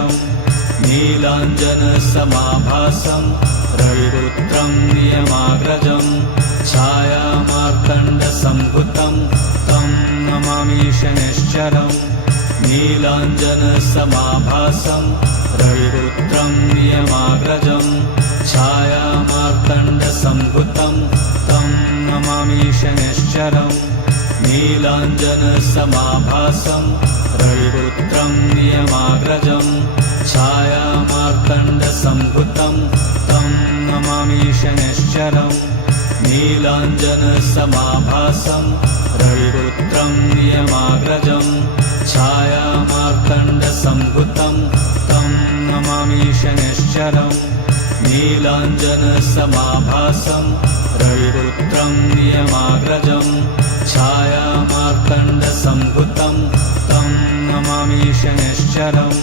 शनिश्चरम् नीलाञ्जनसमाभासं रविपुत्रं नियमाग्रजं छायामार्तण्डसम्भुतं तं नमामि शनिश्चरम् नीलाञ्जनसमाभासं रविपुत्रं नियमाग्रजं छायामार्तण्डसम्भुतं तं नमामि शनिश्चरम् नीलाञ्जनसमाभासं रविपुत्रं नियमाग्रजं छायामार्तण्डसम्भुतं तं नमामि शनिश्चरम् नीलाञ्जनसमाभासं रविपुत्रं नियमाग्रजं छायामार्तण्डसम्भुतं तं नमामि शनिश्चरम् नीलाञ्जनसमाभासं रविपुत्रं नियमाग्रजं छायामार्तण्डसम्भुतं तं नमामि शनिश्चरम्